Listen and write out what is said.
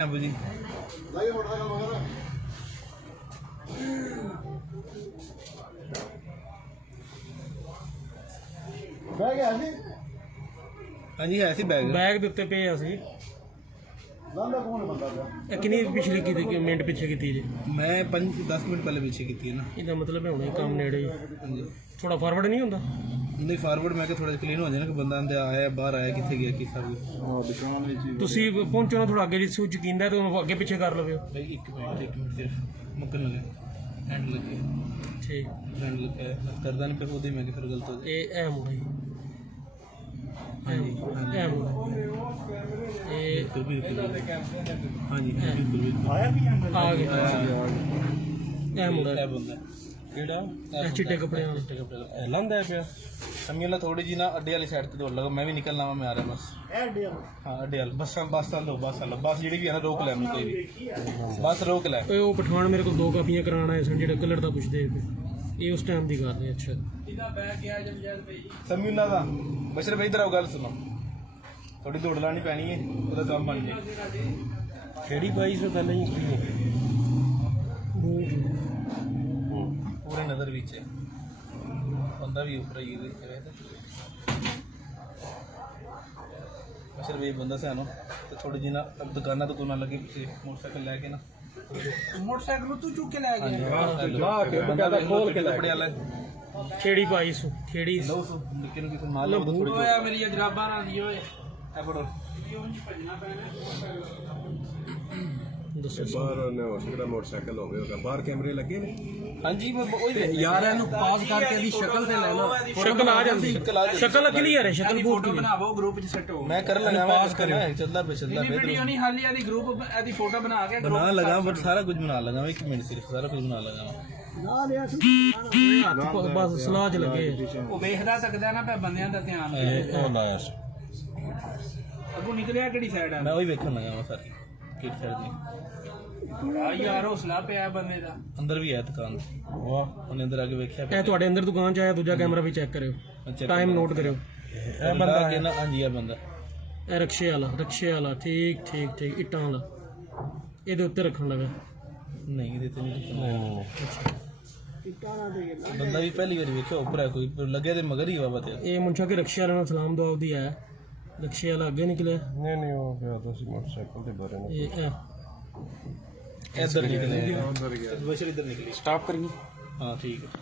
जी हाँ जी है सी bag bag ਦੇ ਉੱਤੇ ਪਿਆ ਸੀ ਕਿੰਨੀ ਪਿਛਲੀ ਕੀਤੀ ਮਿੰਟ ਪਿੱਛੇ ਕੀਤੀ ਜੀ मैं 5-10 मिनट पहले पीछे की है ना ਇਹਦਾ ਮਤਲਬ ਹੈ ਹੁਣੇ ਕੰਮ ਨੇੜੇ हाँ जी ਥੋੜਾ ਫਾਰਵਰਡ ਨਹੀਂ ਹੁੰਦਾ नहीं फॉरवर्ड मैं थोड़ा क्लीन हो जाए ना कि बंदा अंदर आया बाहर आया कितने गया कि सब ਤੁਸੀਂ ਪਹੁੰਚੋ ਨਾ ਥੋੜਾ ਅੱਗੇ ਜਿੱਥੇ ਯਕੀਨ ਹੈ ਤੇ ਉਹਨੂੰ ਅੱਗੇ ਪਿੱਛੇ ਕਰ ਲਵੇ भाई एक मिनट सिर्फ मुकन लगे हैंड लगे ਠੀਕ हैंड लगे करदा नहीं फिर वो मैं फिर गलत हो जाए ਇਹ ਮੁੰਡਾ ਜੀ हाँ जी ਇਹ ਮੁੰਡਾ ਇਹ हाँ जी बिल्कुल ਆ ਗਿਆ ਇਹ ਮੁੰਡਾ है बंदा ਕਿਹੜਾ ਇਹ ਚਿੱਟੇ ਕੱਪੜਿਆਂ ਵਾਲਾ ਲੰਦਾ ਪਿਆ ਸਮਝਣਾ ਥੋੜੀ ਜੀ ਨਾ ਅੱਡੇ ਵਾਲੀ ਸਾਈਡ ਤੇ ਦੌੜ ਲਗਾ ਮੈਂ ਵੀ ਨਿਕਲਣਾ ਵਾ ਮੈਂ ਆ ਰਿਹਾ ਬਸ ਇਹ ਅੱਡੇ ਵਾਲਾ ਹਾਂ ਅੱਡੇ ਵਾਲਾ ਬੱਸਾਂ ਦੋ ਬੱਸ ਜਿਹੜੀ ਵੀ ਹੈ ਨਾ ਰੋਕ ਲੈ ਮੈਨੂੰ ਕੋਈ ਵੀ ਬੱਸ ਰੋਕ ਲੈ ਓਏ ਉਹ ਪਠਾਨ ਮੇਰੇ ਕੋਲ 2 ਕਾਪੀਆਂ ਕਰਾਉਣ ਆਏ ਸਨ ਜਿਹੜਾ ਕਲਰ ਦਾ ਪੁੱਛਦੇ ਪਏ ਇਹ ਉਸ ਟਾਈਮ ਦੀ ਗੱਲ ਹੈ ਅੱਛਾ ਇਹਦਾ ਬੈਗ ਗਿਆ ਜਮਜੈਦ ਭਾਈ ਸਮਝਣਾ ਦਾ ਬਸ਼ਰ ਭਾਈ ਇਧਰ ਆਓ ਗੱਲ ਸੁਣੋ ਥੋੜੀ ਦੌੜ ਲਾਣੀ ਪੈਣੀ ਹੈ ਉਹਦਾ ਕੰਮ ਬਣ ਜੇ ਕਿਹੜੀ 2200 ਪਹਿਲਾਂ ਹੀ पूरे नजर बीच है बंदा भी ऊपर ही सर भाई बंदा से तो थोड़ी जी ना अब दुकाना तो ना लगे पीछे मोटरसाइकिल लैके ना मोटरसाइकिल तू चुक के लै गया खोल के कपड़े वाला खेड़ी 2200 खेड़ी निक्के निक्के माल थोड़ी होया मेरी जराबां ना दी ओए ए पड़ो बाहर मोटरसाइकिल हो गया बाहर कैमरे लगे ने हाँ जी यार ਇਹਨੂੰ ਪਾਸ ਕਰਕੇ ਦੀ ਸ਼ਕਲ ਤੇ ਲੈ ਲਓ ਸ਼ਕਲ ਆ ਜਾਂਦੀ ਸ਼ਕਲ ਕਲੀਅਰ ਹੈ ਸ਼ਕਲ ਬਹੁਤ ਫੋਟੋ ਬਣਾਵੋ ਗਰੁੱਪ 'ਚ ਸੈੱਟ ਹੋ मैं कर लगा पास करना है चलदा पे ਵੀਡੀਓ ਨਹੀਂ ਹਾਲੀ ਆਦੀ ਗਰੁੱਪ ਇਹਦੀ ਫੋਟੋ ਬਣਾ ਕੇ बना लगा बट सारा कुछ बना लगा 1 मिनट सिर्फ सारा कुछ बना लगा ਬਸ ਸਲਾਹ ਚ ਲੱਗੇ ਉਹ ਵੇਖਦਾ ਸਕਦਾ ਨਾ ਪੈ ਬੰਦਿਆਂ ਦਾ ਧਿਆਨ ਅੱਗੋਂ ਨਿਕਲਿਆ ਕਿਹੜੀ ਸਾਈਡ ਆ मैं वही देखने लगा वो सारी किट साइड नहीं ਆ ਯਾਰ ਹੌਸਲਾ ਪਿਆ ਬੰਦੇ ਦਾ अंदर भी है दुकान वाह ਉਹਨੇ ਅੰਦਰ ਆ ਕੇ ਵੇਖਿਆ ਇਹ ਤੁਹਾਡੇ ਅੰਦਰ ਦੁਕਾਨ ਚ ਆਇਆ ਦੂਜਾ ਕੈਮਰਾ ਵੀ ਚੈੱਕ ਕਰਿਓ ਟਾਈਮ ਨੋਟ ਕਰਿਓ ਇਹ ਬੰਦਾ ਹੈ ਨਾ ਹਾਂਜੀ ਇਹ ਬੰਦਾ ਇਹ ਰਕਸ਼ੇ ਵਾਲਾ ਠੀਕ ਇੱਟਾਂ ਵਾਲਾ ਇਹਦੇ ਉੱਤੇ ਰੱਖਣ ਲੱਗਾ ਨਹੀਂ ਇਹਦੇ ਤੇ ਨਹੀਂ ਬੰਦਾ ਵੀ ਪਹਿਲੀ ਵਾਰੀ ਵੇਖਿਆ ਉੱਪਰ ਹੈ ਕੋਈ ਲੱਗਿਆ ਤੇ ਮਗਰ ਹੀ ਬਾਬਾ ਤੇ ਇਹ ਮੁੰਸ਼ਾ ਕੇ ਰਕਸ਼ੇ ਵਾਲੇ ਨਾਲ ਸਲਾਮ ਦੁਆ ਦੀ ਹੈ ਰਕਸ਼ੇ ਵਾਲਾ ਅੱਗੇ ਨਿਕਲਿਆ नहीं वो गया तो मोटरसाइकिल के बारे में ਇਹ ਇੱਧਰ ਨਿਕਲੇ ਉਧਰ ਗਿਆ ਬਸ਼ਰ ਇੱਧਰ ਨਿਕਲੀ ਸਟਾਪ ਕਰੀਏ ਹਾਂ ਠੀਕ ਹੈ